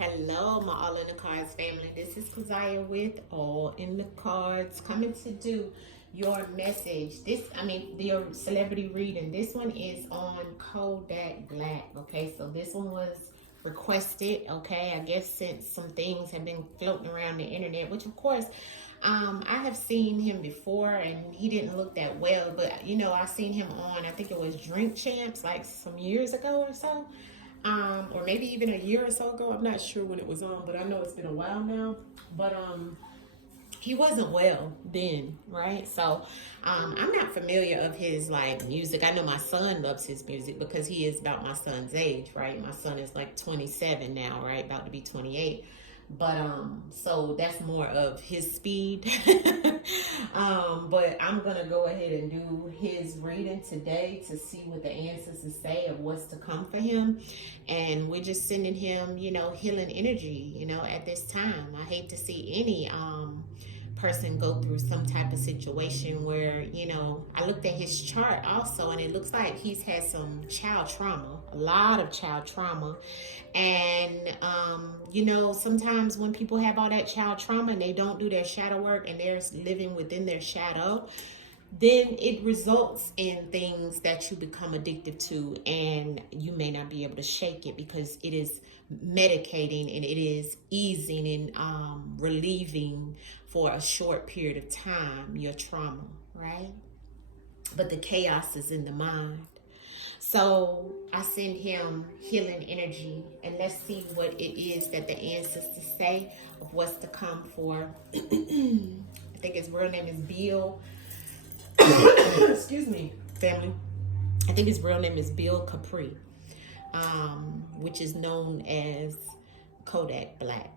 Hello, my All in the Cards family. This is Keziah with All in the Cards, coming to do your message. Your celebrity reading. This one is on Kodak Black. Okay, so this one was requested. Okay, I guess since some things have been floating around the internet, which of course, I have seen him before, and he didn't look that well. But I seen him on, I think it was Drink Champs, like some years ago or so. Or maybe even a year or so ago. I'm not sure when it was on, but I know it's been a while now. But he wasn't well then, right? So I'm not familiar of his like music. I know my son loves his music because he is about my son's age, right? My son is like 27 now, right? About to be 28. But so that's more of his speed. But I'm gonna go ahead and do his reading today to see what the ancestors say of what's to come for him. And we're just sending him, healing energy, at this time. I hate to see any person go through some type of situation where, I looked at his chart also, and it looks like he's had some child trauma, a lot of child trauma. And sometimes when people have all that child trauma and they don't do their shadow work and they're living within their shadow, then it results in things that you become addicted to, and you may not be able to shake it because it is medicating and it is easing and relieving for a short period of time your trauma, right? But the chaos is in the mind. So I send him healing energy, and let's see what it is that the ancestors say of what's to come for. I think his real name is Bill. Excuse me, family. I think his real name is Bill Capri, which is known as Kodak Black.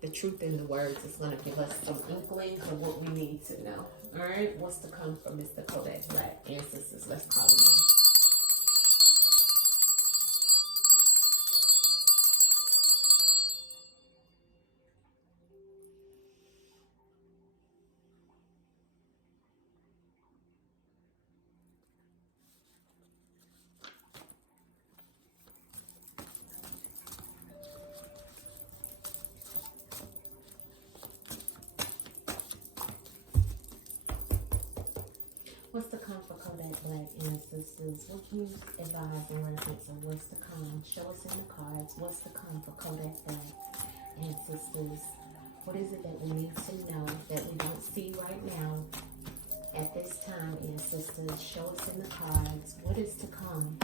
The truth in the words is going to give us some inkling of what we need to know. All right, what's to come from Mr. Kodak Black? Ancestors, let's call him in. What's to come for Kodak Black, ancestors? What can you advise in reference of what's to come? Show us in the cards what's to come for Kodak Black, ancestors. What is it that we need to know that we don't see right now at this time, ancestors? Show us in the cards what is to come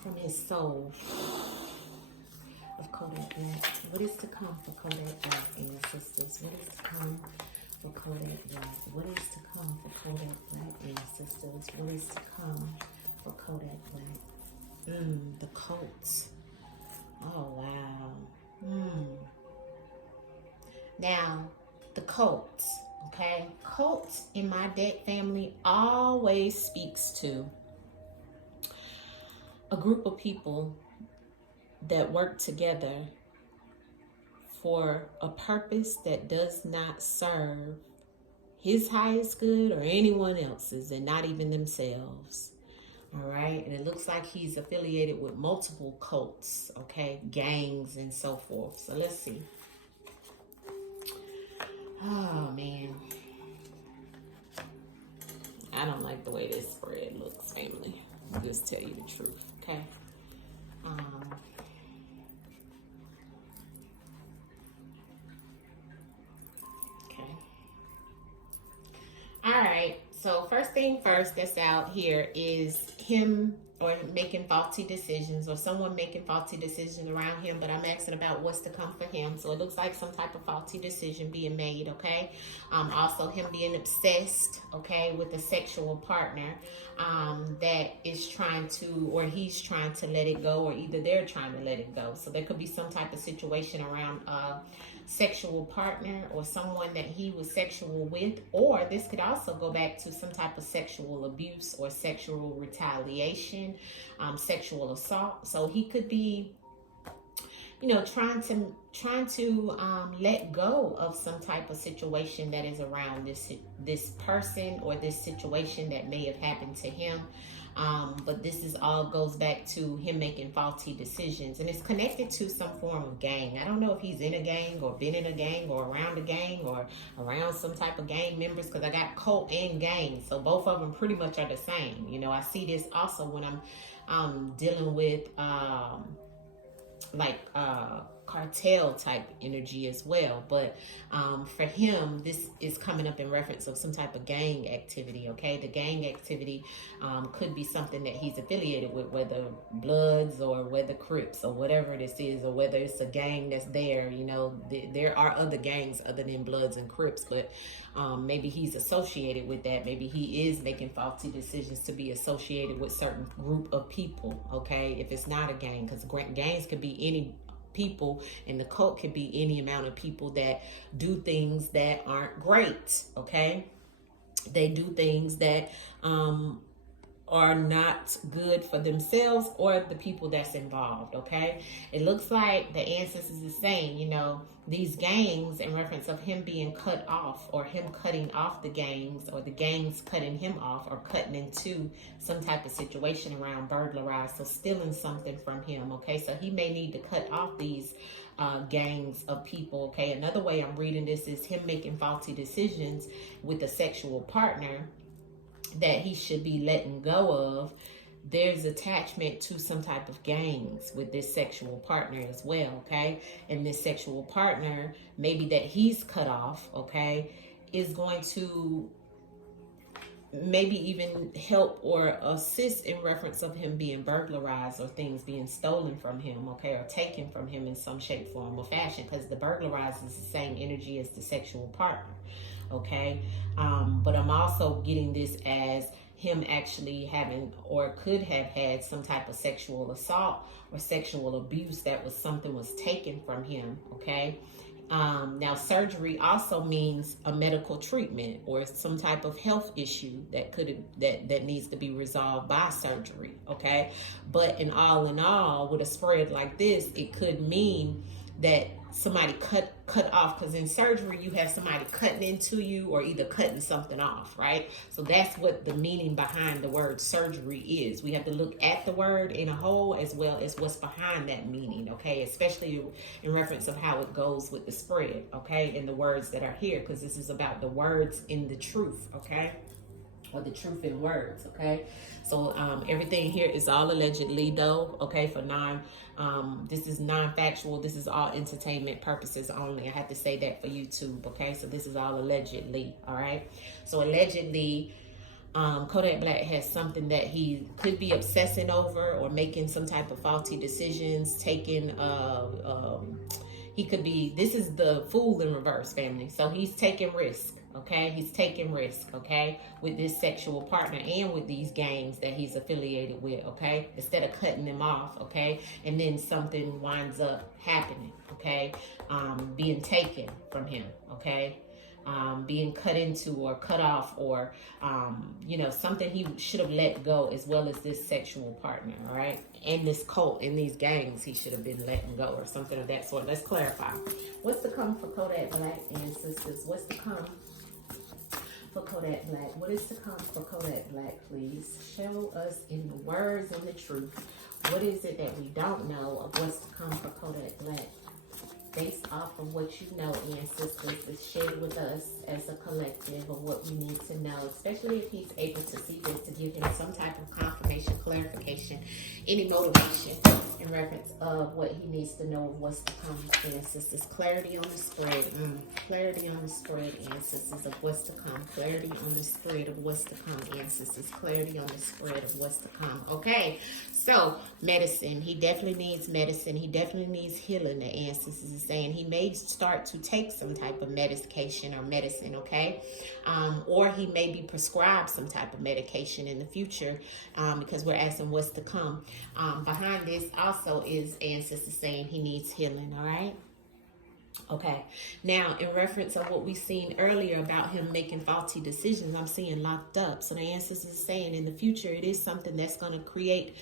from his soul of Kodak Black. What is to come for Kodak Black, ancestors? What is to come for Kodak Black? What is to come for Kodak Black, ancestors? What is to come for Kodak Black? The cults. Oh, wow. Now, the cults, okay? Cults in my deck family always speaks to a group of people that work together for a purpose that does not serve his highest good or anyone else's, and not even themselves. All right, and it looks like he's affiliated with multiple cults, okay, gangs and so forth. So let's see. Oh man, I don't like the way this spread looks, family. I'll just tell you the truth, okay? All right, so first thing first that's out here is him or making faulty decisions, or someone making faulty decisions around him, but I'm asking about what's to come for him. So it looks like some type of faulty decision being made, okay? Also him being obsessed, okay, with a sexual partner that is trying to, or he's trying to let it go, or either they're trying to let it go. So there could be some type of situation around sexual partner or someone that he was sexual with, or this could also go back to some type of sexual abuse or sexual retaliation, sexual assault. So he could be, trying to let go of some type of situation that is around this person or this situation that may have happened to him. But this is all goes back to him making faulty decisions, and it's connected to some form of gang. I don't know if he's in a gang or been in a gang or around a gang or around some type of gang members, because I got cult and gang, so both of them pretty much are the same. You know, I see this also when I'm dealing with cartel type energy as well. But for him, this is coming up in reference of some type of gang activity. Okay, the gang activity could be something that he's affiliated with, whether Bloods or whether Crips or whatever this is, or whether it's a gang that's there. You know, there are other gangs other than Bloods and Crips, but maybe he's associated with that. Maybe he is making faulty decisions to be associated with certain group of people. Okay, if it's not a gang, because gangs could be any people, and the cult could be any amount of people that do things that aren't great. Okay, they do things that are not good for themselves or the people that's involved. Okay, it looks like the ancestors is saying, you know, these gangs, in reference of him being cut off, or him cutting off the gangs, or the gangs cutting him off, or cutting into some type of situation around burglarized, so stealing something from him. Okay, so he may need to cut off these gangs of people. Okay, another way I'm reading this is him making faulty decisions with a sexual partner that he should be letting go of. There's attachment to some type of gangs with this sexual partner as well. Okay, and this sexual partner, maybe that he's cut off, okay, is going to maybe even help or assist in reference of him being burglarized, or things being stolen from him, okay, or taken from him in some shape, form, or fashion, because the burglarized is the same energy as the sexual partner. Okay, but I'm also getting this as him actually having, or could have had, some type of sexual assault or sexual abuse, that was something was taken from him. Okay, now surgery also means a medical treatment or some type of health issue that needs to be resolved by surgery. Okay, but in all, with a spread like this, it could mean that somebody cut off, because in surgery you have somebody cutting into you, or either cutting something off, right? So that's what the meaning behind the word surgery is. We have to look at the word in a whole, as well as what's behind that meaning. Okay, especially in reference of how it goes with the spread, okay, and the words that are here, because this is about the words in the truth. Okay, or the truth in words. Okay, so everything here is all allegedly, though. Okay, for this is non-factual. This is all entertainment purposes only. I have to say that for YouTube. Okay, so this is all allegedly. All right, so allegedly, Kodak Black has something that he could be obsessing over, or making some type of faulty decisions, taking he could be, this is the Fool in reverse, family. So he's taking risk. Okay, he's taking risk, okay, with this sexual partner and with these gangs that he's affiliated with. Okay, instead of cutting them off, okay, and then something winds up happening, okay, being taken from him, okay, being cut into or cut off, or you know, something he should have let go, as well as this sexual partner. All right, and this cult and these gangs he should have been letting go, or something of that sort. Let's clarify. What's to come for Kodak Black ancestors? What's to come for Kodak Black? What is to come for Kodak Black? Please show us in the words and the truth. What is it that we don't know of what's to come for Kodak Black? Based off of what you know, ancestors, is shared with us as a collective of what we need to know, especially if he's able to see this, to give him some type of confirmation, clarification, any motivation in reference of what he needs to know of what's to come, ancestors. Clarity on the spread. Clarity on the spread, ancestors, of what's to come. Clarity on the spread of what's to come, ancestors. Clarity on the spread of what's to come. Okay, so medicine. He definitely needs medicine. He definitely needs healing, the ancestors is saying. He may start to take some type of medication or medicine, okay? Or he may be prescribed some type of medication in the future, because we're asking what's to come. Behind this also is ancestors saying he needs healing, all right? Okay, now in reference of what we seen earlier about him making faulty decisions, I'm seeing locked up. So the ancestors is saying in the future, it is something that's going to create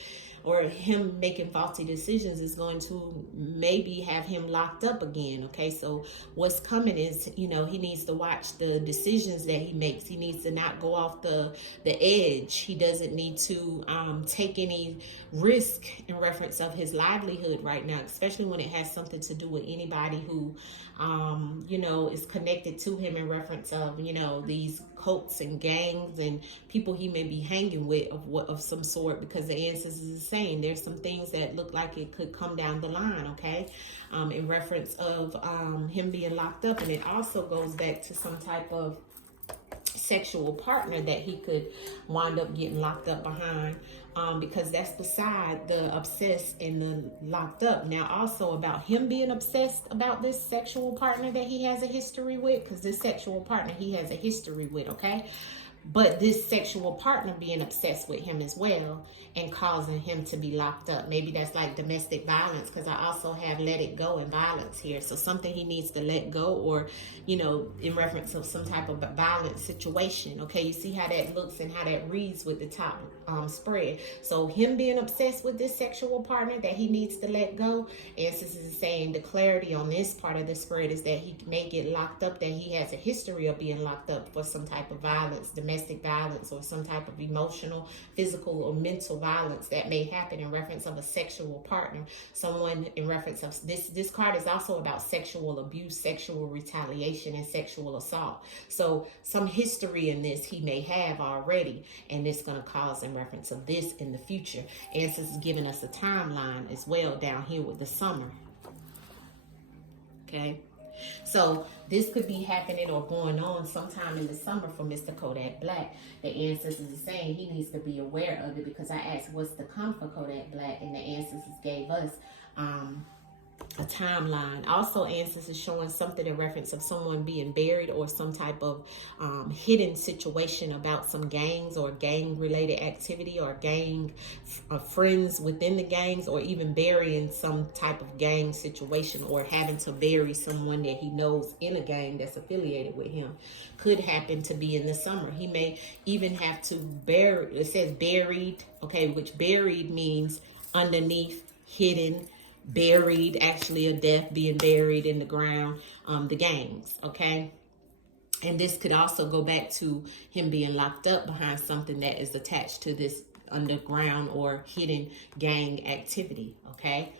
or him making faulty decisions is going to maybe have him locked up again. Okay, so what's coming is, you know, he needs to watch the decisions that he makes. He needs to not go off the edge. He doesn't need to take any risk in reference of his livelihood right now, especially when it has something to do with anybody who you know, is connected to him in reference of, you know, these cults and gangs and people he may be hanging with of some sort, because the ancestors is saying there's some things that look like it could come down the line, okay, in reference of him being locked up. And it also goes back to some type of sexual partner that he could wind up getting locked up behind, because that's beside the obsessed and the locked up. Now, also about him being obsessed about this sexual partner that he has a history with, because this sexual partner he has a history with, okay? But this sexual partner being obsessed with him as well and causing him to be locked up. Maybe that's like domestic violence, because I also have let it go and violence here. So something he needs to let go, or, you know, in reference of some type of violent situation. Okay, you see how that looks and how that reads with the top spread. So him being obsessed with this sexual partner that he needs to let go. And since it's saying the clarity on this part of the spread is that he may get locked up, that he has a history of being locked up for some type of violence, domestic violence, or some type of emotional, physical, or mental violence that may happen in reference of a sexual partner. Someone in reference of this card is also about sexual abuse, sexual retaliation, and sexual assault. So some history in this he may have already, and it's going to cause in reference of this in the future. And this is giving us a timeline as well down here with the summer. Okay, so this could be happening or going on sometime in the summer for Mr. Kodak Black. The ancestors are saying he needs to be aware of it, because I asked what's to come for Kodak Black, and the ancestors gave us a timeline. Also, ancestors showing something in reference of someone being buried, or some type of hidden situation about some gangs or gang related activity, or gang friends within the gangs, or even burying some type of gang situation, or having to bury someone that he knows in a gang that's affiliated with him. Could happen to be in the summer. He may even have to bury, it says buried, okay, which buried means underneath, hidden, buried, actually a death, being buried in the ground, the gangs, okay? And this could also go back to him being locked up behind something that is attached to this underground or hidden gang activity, okay?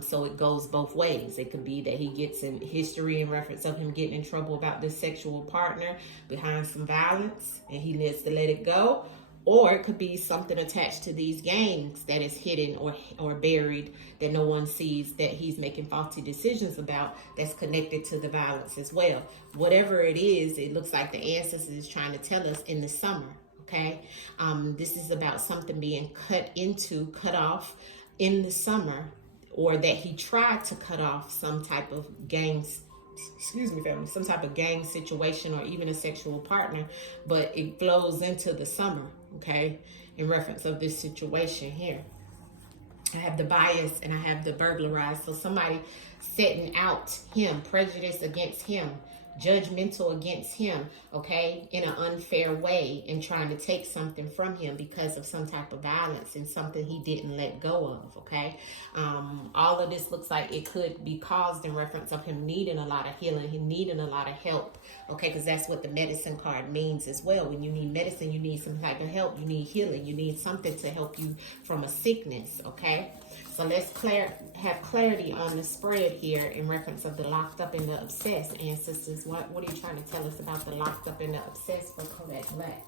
So it goes both ways. It could be that he gets in history in reference of him getting in trouble about this sexual partner behind some violence, and he needs to let it go. Or it could be something attached to these gangs that is hidden or buried that no one sees, that he's making faulty decisions about, that's connected to the violence as well. Whatever it is, it looks like the ancestors is trying to tell us in the summer, okay? This is about something being cut off in the summer, or that he tried to cut off some type of gangs, family, some type of gang situation, or even a sexual partner, but it flows into the summer, okay, in reference of this situation here. I have the bias and I have the burglarized. So somebody setting out him, prejudice against him, judgmental against him, okay, in an unfair way, and trying to take something from him because of some type of violence and something he didn't let go of, okay? All of this looks like it could be caused in reference of him needing a lot of healing, him needing a lot of help, okay, because that's what the medicine card means as well. When you need medicine, you need some type of help, you need healing, you need something to help you from a sickness, okay? So let's have clarity on the spread here in reference of the locked up and the obsessed. Ancestors, what are you trying to tell us about the locked up and the obsessed for Kodak Black?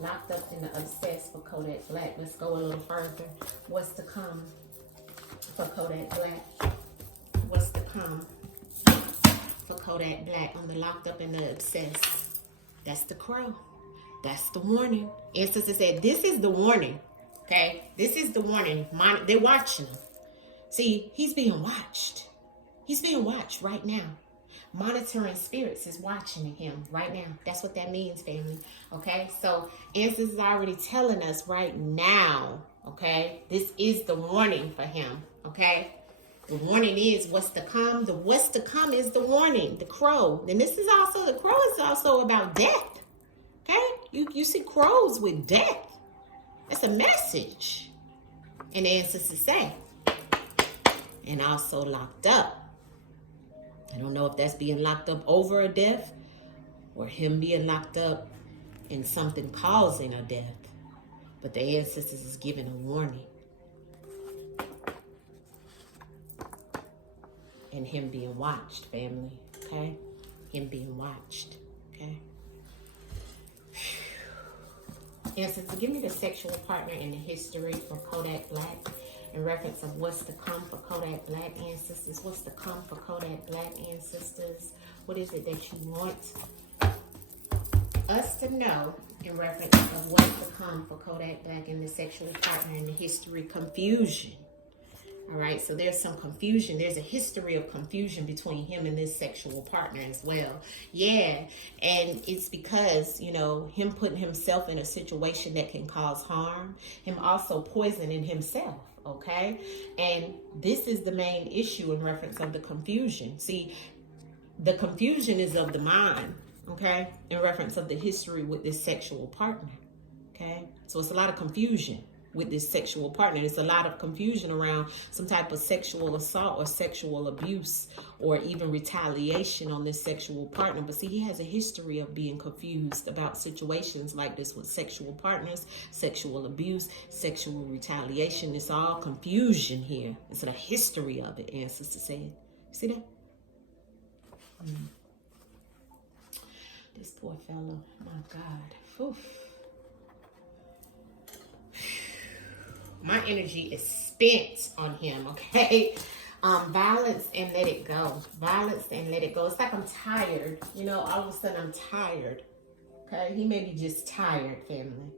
Locked up and the obsessed for Kodak Black. Let's go a little further. What's to come for Kodak Black? What's to come for Kodak Black on the locked up and the obsessed? That's the crow. That's the warning. Ancestors said, this is the warning. Okay, this is the warning. They're watching him. See, he's being watched. He's being watched right now. Monitoring spirits is watching him right now. That's what that means, family. Okay, so ancestors is already telling us right now. Okay, this is the warning for him. Okay, the warning is what's to come. The what's to come is the warning. The crow. And this is also, the crow is also about death. Okay, you see crows with death. It's a message. And the ancestors say, and also locked up. I don't know if that's being locked up over a death or him being locked up in something causing a death. But the ancestors is giving a warning. And him being watched, family, okay? Him being watched, okay? Ancestors, give me the sexual partner in the history for Kodak Black in reference of what's to come for Kodak Black ancestors. What's to come for Kodak Black ancestors? What is it that you want us to know in reference of what's to come for Kodak Black and the sexual partner in the history? Confusion. All right, so there's some confusion. There's a history of confusion between him and this sexual partner as well. Yeah, and it's because, you know, him putting himself in a situation that can cause harm, him also poisoning himself, okay? And this is the main issue in reference of the confusion. See, the confusion is of the mind, okay, in reference of the history with this sexual partner, okay? So it's a lot of confusion with this sexual partner. There's a lot of confusion around some type of sexual assault or sexual abuse or even retaliation on this sexual partner. But see, he has a history of being confused about situations like this with sexual partners, sexual abuse, sexual retaliation. It's all confusion here. It's a history of it, ancestor said. See that? This poor fellow, my God. Oof. My energy is spent on him, okay? Violence and let it go. Violence and let it go. It's like I'm tired. You know, all of a sudden I'm tired. Okay? He may be just tired, family.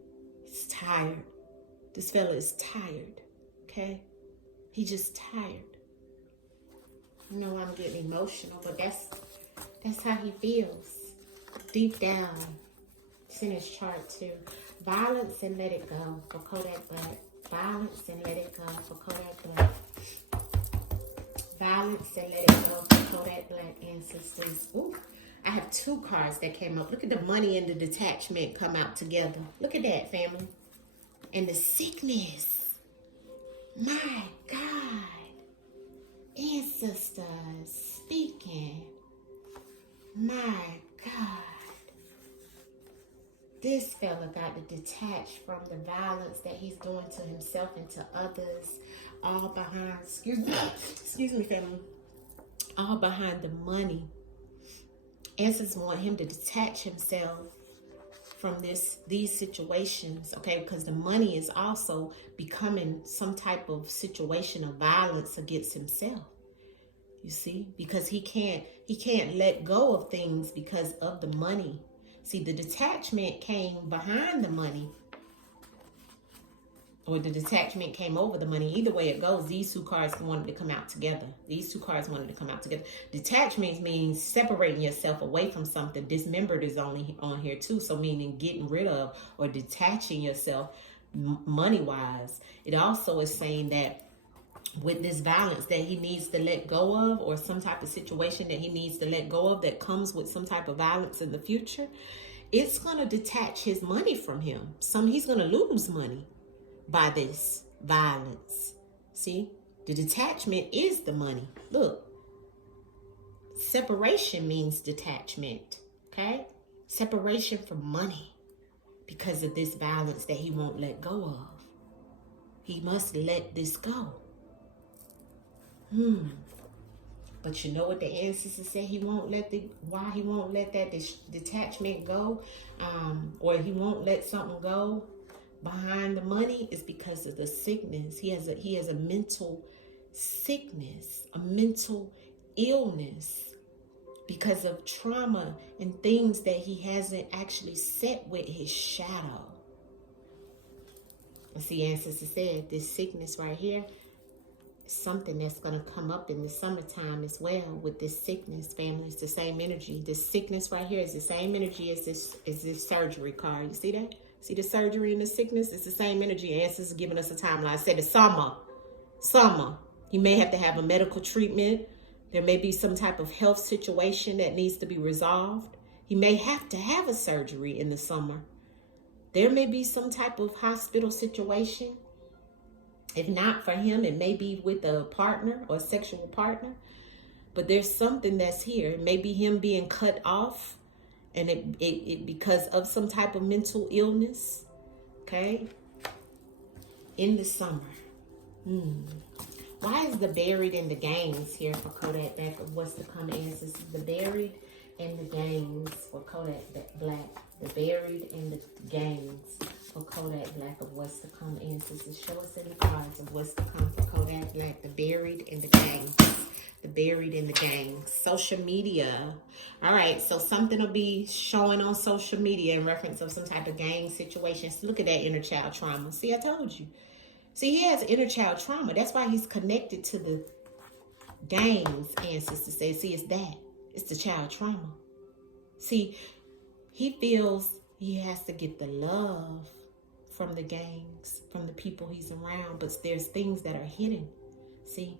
He's tired. This fella is tired. Okay? He's just tired. You know, I'm getting emotional, but that's how he feels. Deep down. It's in his chart too. Violence and let it go for Kodak Black. Violence and let it go for Kodak Black. Violence and let it go for Kodak Black ancestors. Ooh, I have two cards that came up. Look at the money and the detachment come out together. Look at that, family. And the sickness. My God. Ancestors speaking. My God. This fella got to detach from the violence that he's doing to himself and to others, all behind, excuse me, family, all behind the money. Ancestors want him to detach himself from these situations, okay? Because the money is also becoming some type of situation of violence against himself. You see, because he can't let go of things because of the money. See, the detachment came behind the money, or the detachment came over the money. Either way it goes, these two cards wanted to come out together. These two cards wanted to come out together. Detachment means separating yourself away from something. Dismembered is only on here too, so meaning getting rid of or detaching yourself money-wise. It also is saying that with this violence that he needs to let go of, or some type of situation that he needs to let go of that comes with some type of violence in the future, it's going to detach his money from him. He's going to lose money by this violence. See, the detachment is the money. Look, separation means detachment, okay? Separation from money because of this violence that he won't let go of. He must let this go. But you know what the ancestors say he won't let why he won't let that detachment go, or he won't let something go behind the money, is because of the sickness. He has a mental sickness, a mental illness, because of trauma and things that he hasn't actually set with his shadow. And see, ancestors said this sickness right here, something that's going to come up in the summertime as well with this sickness, family. It's the same energy. This sickness right here is the same energy as this surgery card. You see that? See the surgery and the sickness? It's the same energy. Ancestors giving us a timeline. I said the summer. He may have to have a medical treatment. There may be some type of health situation that needs to be resolved. He may have to have a surgery in the summer. There may be some type of hospital situation. If not for him, it may be with a partner or a sexual partner. But there's something that's here. It may be him being cut off, and it because of some type of mental illness. Okay. In the summer. Why is the buried in the gangs here for Kodak Black of what's to come answers? The buried in the gangs for Kodak Black. The buried in the gangs for Kodak Black of what's to come answers. Show us in the cards of what's to come for Kodak Black. The buried in the gangs. The buried in the gangs. Social media. All right, so something will be showing on social media in reference of some type of gang situation. So look at that inner child trauma. See, I told you. See, he has inner child trauma. That's why he's connected to the gangs, ancestors say. See, it's that. It's the child trauma. See, he feels he has to get the love from the gangs, from the people he's around, but there's things that are hidden. See,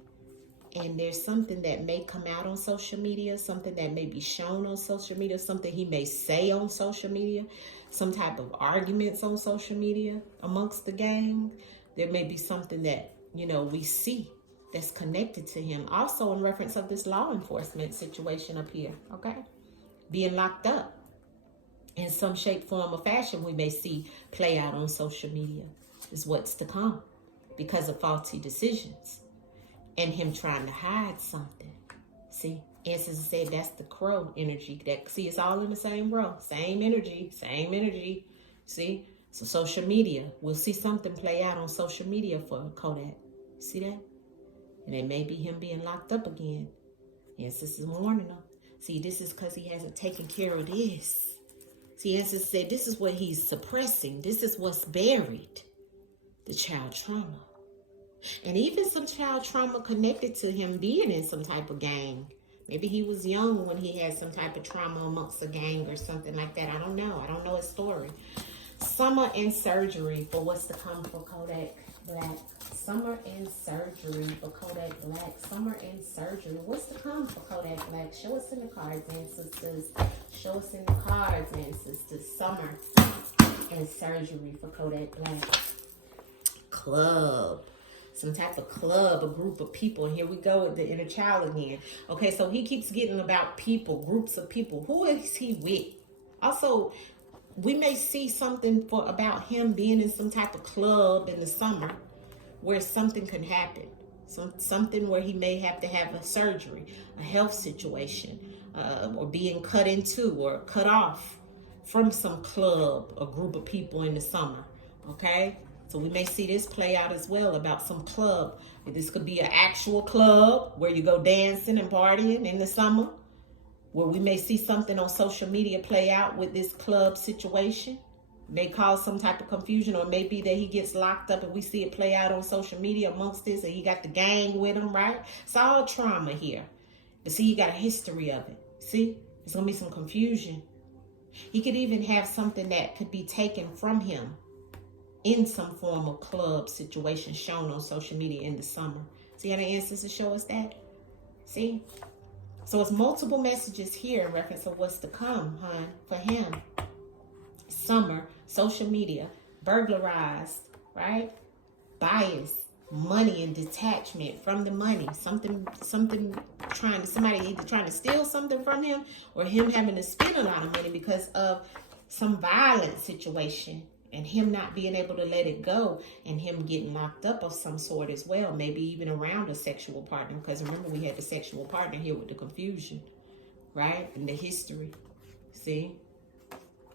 and there's something that may come out on social media, something that may be shown on social media, something he may say on social media, some type of arguments on social media amongst the gang. There may be something that, we see that's connected to him. Also in reference of this law enforcement situation up here, okay? Being locked up in some shape, form, or fashion we may see play out on social media is what's to come because of faulty decisions and him trying to hide something. See, ancestors said that's the crow energy. See, it's all in the same row. Same energy, same energy. See? So social media, we'll see something play out on social media for Kodak. See that? And it may be him being locked up again. Yes, this is warning him. See, this is because he hasn't taken care of this. See, ancestors said this is what he's suppressing. This is what's buried. The child trauma. And even some child trauma connected to him being in some type of gang. Maybe he was young when he had some type of trauma amongst a gang or something like that. I don't know. I don't know his story. Summer in surgery for what's to come for Kodak Black. Summer in surgery for Kodak Black. Summer in surgery. What's to come for Kodak Black? Show us in the cards, ancestors. Show us in the cards, ancestors. Summer in surgery for Kodak Black. Club. Some type of club, a group of people. And here we go with the inner child again. Okay, so he keeps getting about people, groups of people. Who is he with? Also, we may see something about him being in some type of club in the summer where something can happen. Something where he may have to have a surgery, a health situation, or being cut into or cut off from some club or group of people in the summer. Okay? So we may see this play out as well about some club. This could be an actual club where you go dancing and partying in the summer, where we may see something on social media play out with this club situation. May cause some type of confusion, or maybe that he gets locked up and we see it play out on social media amongst this, and he got the gang with him, right? It's all trauma here. But see, he got a history of it. See, there's going to be some confusion. He could even have something that could be taken from him in some form of club situation shown on social media in the summer. See how the ancestors show us that? See? So it's multiple messages here in reference to what's to come, hon, for him. Summer, social media, burglarized, right? Bias, money and detachment from the money. Somebody either trying to steal something from him, or him having to spend a lot of money because of some violent situation, and him not being able to let it go, and him getting locked up of some sort as well, maybe even around a sexual partner, because remember we had the sexual partner here with the confusion, right? And the history, see?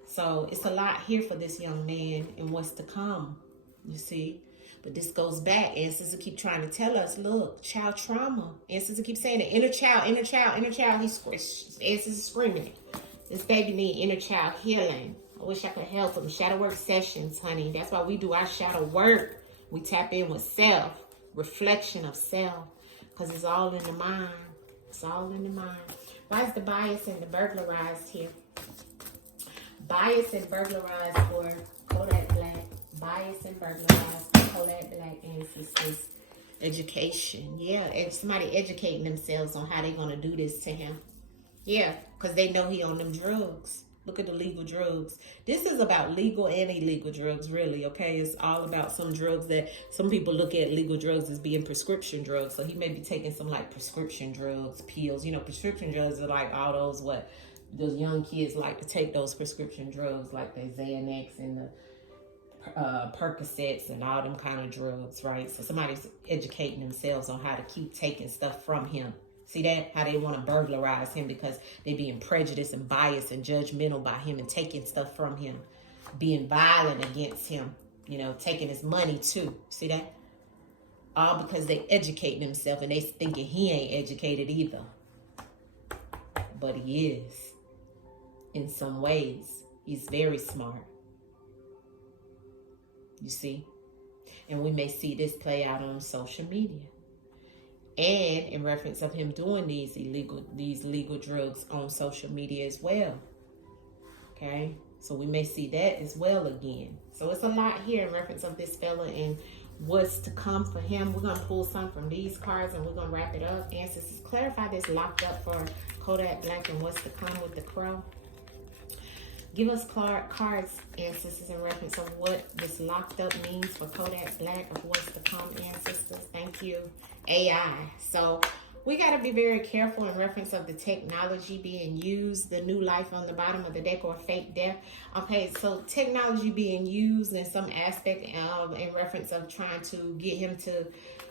So it's a lot here for this young man and what's to come, you see? But this goes back. Ancestors keep trying to tell us, look, child trauma. Ancestors keep saying it, inner child, inner child, inner child. Ancestors screaming it. This baby need inner child healing. I wish I could help them. Shadow work sessions, honey. That's why we do our shadow work. We tap in with self, reflection of self, because it's all in the mind. It's all in the mind. Why is the bias and the burglarized here? Bias and burglarized for Kodak Black. Bias and burglarized for Kodak Black ancestors. Education. Yeah, and somebody educating themselves on how they're going to do this to him. Yeah, because they know he on them drugs. Look at the legal drugs. This is about legal and illegal drugs, really, okay? It's all about some drugs that some people look at legal drugs as being prescription drugs. So he may be taking some like prescription drugs, pills. You know, prescription drugs are like all those those young kids like to take those prescription drugs like the Xanax and the Percocets and all them kind of drugs, right? So somebody's educating themselves on how to keep taking stuff from him. See that? How they want to burglarize him because they being prejudiced and biased and judgmental by him and taking stuff from him, being violent against him, you know, taking his money too. See that? All because they educate themselves and they thinking he ain't educated either. But he is. In some ways, he's very smart. You see? And we may see this play out on social media. And in reference of him doing these legal drugs on social media as well. Okay? So we may see that as well again. So it's a lot here in reference of this fella and what's to come for him. We're going to pull some from these cards and we're going to wrap it up. Ancestors, clarify this locked up for Kodak Black and what's to come with the crow. Give us cards, ancestors, in reference of what this locked up means for Kodak Black, of what's to come, ancestors. Thank you. AI. So we got to be very careful in reference of the technology being used, the new life on the bottom of the deck or fake death. Okay, so technology being used in some aspect in reference of trying to get him to,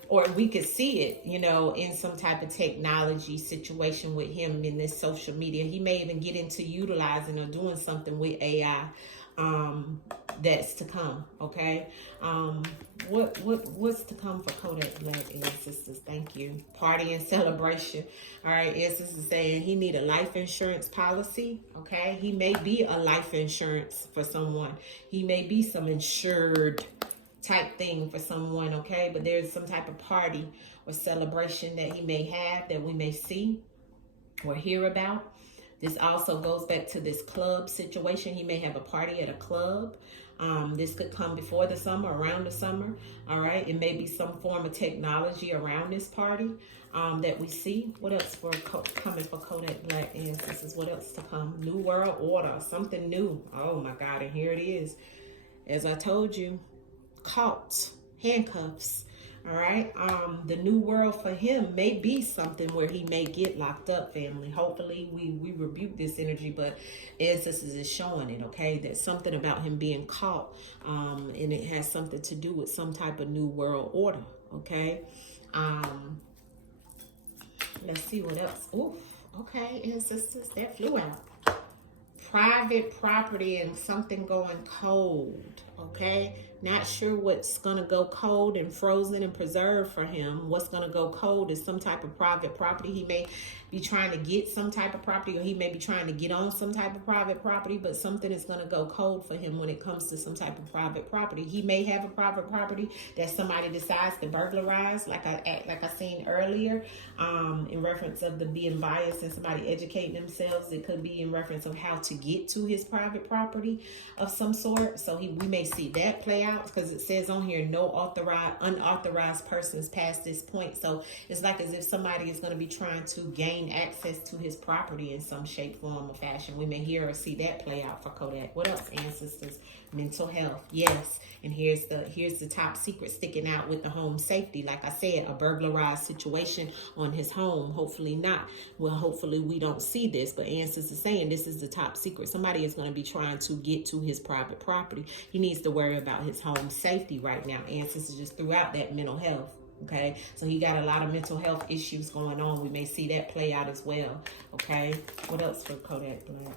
or we could see it, you know, in some type of technology situation with him in this social media. He may even get into utilizing or doing something with AI that's to come, okay? What's to come for Kodak Black, ancestors? Thank you. Party and celebration. All right, ancestors saying he need a life insurance policy, okay? He may be a life insurance for someone. He may be some insured type thing for someone, okay? But there's some type of party or celebration that he may have that we may see or hear about. This also goes back to this club situation. He may have a party at a club. This could come before the summer, around the summer, all right? It may be some form of technology around this party that we see. What else coming for Kodak Black ancestors? What else to come? New world order, something new. Oh my God, and here it is. As I told you, caught, handcuffs, all right? The new world for him may be something where he may get locked up, family. Hopefully we rebuke this energy, but ancestors is showing it, okay? That's something about him being caught, and it has something to do with some type of new world order, okay? Let's see what else. Oof, okay, ancestors, that flew out. Private property and something going cold, okay? Not sure what's going to go cold and frozen and preserved for him. What's going to go cold is some type of private property. He may be trying to get some type of property, or he may be trying to get on some type of private property, but something is going to go cold for him when it comes to some type of private property. He may have a private property that somebody decides to burglarize, like I seen earlier, in reference of the being biased and somebody educating themselves. It could be in reference of how to get to his private property of some sort. So we may see that play out, because it says on here, no unauthorized persons past this point. So it's like as if somebody is going to be trying to gain access to his property in some shape, form, or fashion. We may hear or see that play out for Kodak. What else, ancestors? Mental health, yes. And here's the top secret sticking out with the home safety. Like I said, a burglarized situation on his home. Hopefully not. Well, hopefully we don't see this, but ancestors saying this is the top secret. Somebody is going to be trying to get to his private property. He needs to worry about his home safety right now. Ancestors just threw out that mental health. Okay, so he got a lot of mental health issues going on. We may see that play out as well. Okay, what else for Kodak Black?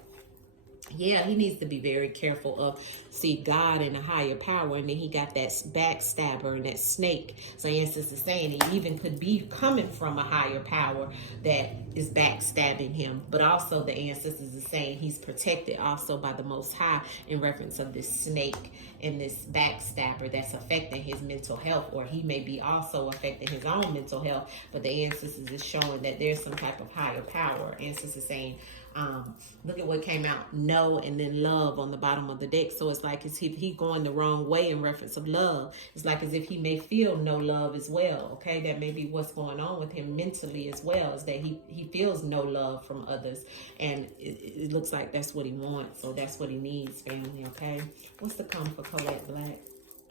Yeah, he needs to be very careful of, see, God and a higher power, and then he got that backstabber and that snake. So ancestors saying he even could be coming from a higher power that is backstabbing him. But also the ancestors is saying he's protected also by the Most High in reference of this snake and this backstabber that's affecting his mental health, or he may be also affecting his own mental health. But the ancestors is showing that there's some type of higher power. Ancestors saying Look at what came out. No, and then love on the bottom of the deck. So it's like as if he going the wrong way in reference of love. It's like as if he may feel no love as well. Okay, that may be what's going on with him mentally as well, is that he feels no love from others, and it looks like that's what he wants. So that's what he needs, family. Okay, what's the come for Kodak Black?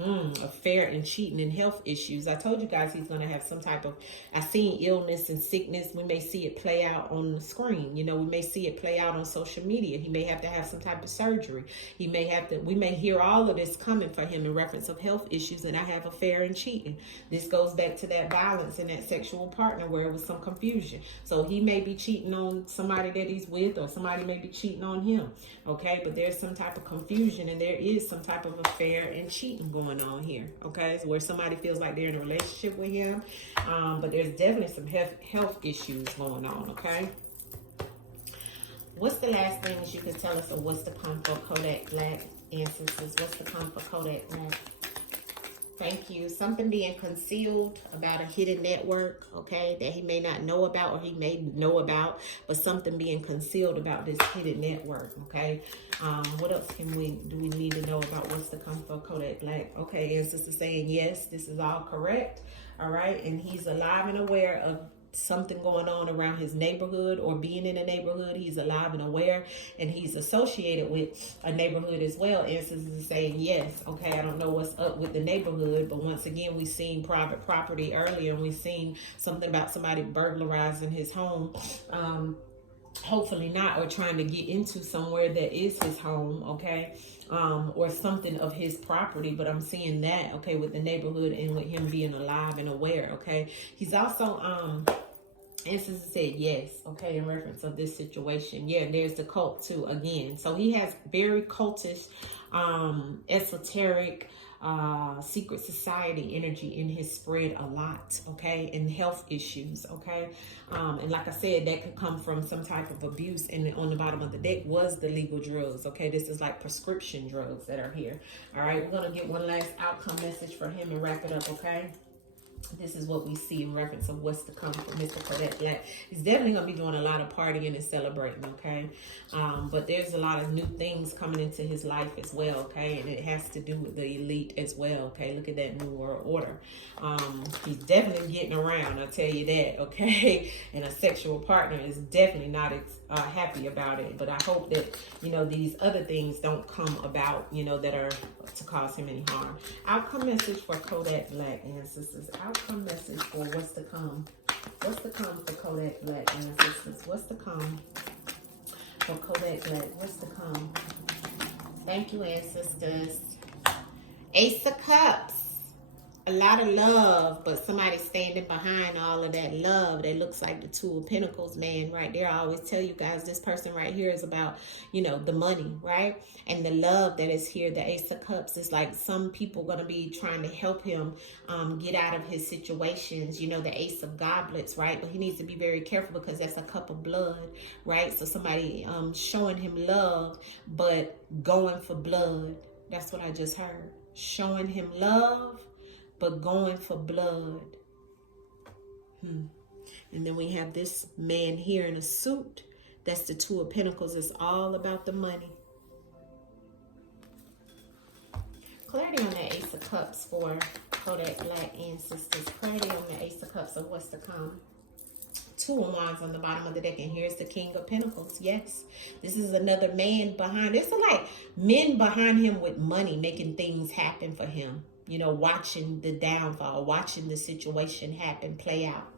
Affair and cheating and health issues. I told you guys he's going to have some type of, I seen illness and sickness. We may see it play out on the screen. You know, we may see it play out on social media. He may have to have some type of surgery. He may have to, we may hear all of this coming for him in reference of health issues, and I have affair and cheating. This goes back to that violence and that sexual partner where it was some confusion. So he may be cheating on somebody that he's with, or somebody may be cheating on him. Okay, but there's some type of confusion, and there is some type of affair and cheating going on here. Okay, so where somebody feels like they're in a relationship with him, but there's definitely some health issues going on. Okay, what's the last things you can tell us, or what's the come for Kodak Black, ancestors? What's the come for Kodak Black? Thank you. Something being concealed about a hidden network, okay, that he may not know about, or he may know about, but something being concealed about this hidden network, okay. What else do we need to know about what's to come for Kodak Black? Okay, ancestors saying yes, this is all correct, all right, and he's alive and aware of something going on around his neighborhood, or being in a neighborhood. He's alive and aware, and he's associated with a neighborhood as well. Ancestors is saying yes. Okay, I don't know what's up with the neighborhood, but once again, we've seen private property earlier, and we've seen something about somebody burglarizing his home. Hopefully not, or trying to get into somewhere that is his home, okay, or something of his property. But I'm seeing that, okay, with the neighborhood and with him being alive and aware, okay. He's also ancestors said yes, okay, in reference of this situation. Yeah, there's the cult too, again. So he has very cultish, esoteric, secret society energy in his spread a lot, okay, and health issues, okay. And like I said, that could come from some type of abuse. And on the bottom of the deck was the legal drugs, okay. This is like prescription drugs that are here. All right, we're gonna get one last outcome message for him and wrap it up, okay. This is what we see in reference of what's to come from Mr. Kodak Black. He's definitely going to be doing a lot of partying and celebrating, okay? But there's a lot of new things coming into his life as well, okay? And it has to do with the elite as well, okay? Look at that new world order. He's definitely getting around, I'll tell you that, okay? And a sexual partner is definitely not happy about it. But I hope that, you know, these other things don't come about, you know, that are to cause him any harm. Outcome message for Kodak Black, ancestors. Outcome message for what's to come. What's to come for Kodak Black, ancestors? What's to come for Kodak Black? What's to come? Thank you, ancestors. Ace of Cups. A lot of love, but somebody standing behind all of that love that looks like the Two of Pentacles, man, right there. I always tell you guys, this person right here is about, you know, the money, right? And the love that is here, the Ace of Cups, is like some people going to be trying to help him get out of his situations. You know, the Ace of Goblets, right? But he needs to be very careful because that's a cup of blood, right? So somebody showing him love, but going for blood. That's what I just heard. Showing him love, but going for blood. And then we have this man here in a suit. That's the Two of Pentacles. It's all about the money. Clarity on the Ace of Cups for Kodak Black, ancestors. Clarity on the Ace of Cups of what's to come. Two of Wands on the bottom of the deck, and here's the King of Pentacles. Yes, this is another man behind. There's like men behind him with money, making things happen for him. You know, watching the downfall, watching the situation happen, play out,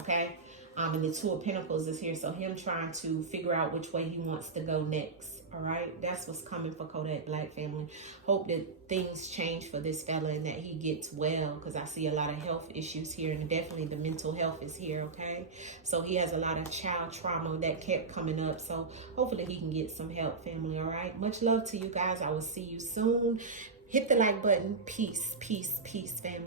okay? And the Two of Pentacles is here, so him trying to figure out which way he wants to go next, all right? That's what's coming for Kodak Black, family. Hope that things change for this fella and that he gets well, because I see a lot of health issues here, and definitely the mental health is here, okay? So he has a lot of child trauma that kept coming up, so hopefully he can get some help, family, all right? Much love to you guys. I will see you soon. Hit the like button. Peace, peace, peace, family.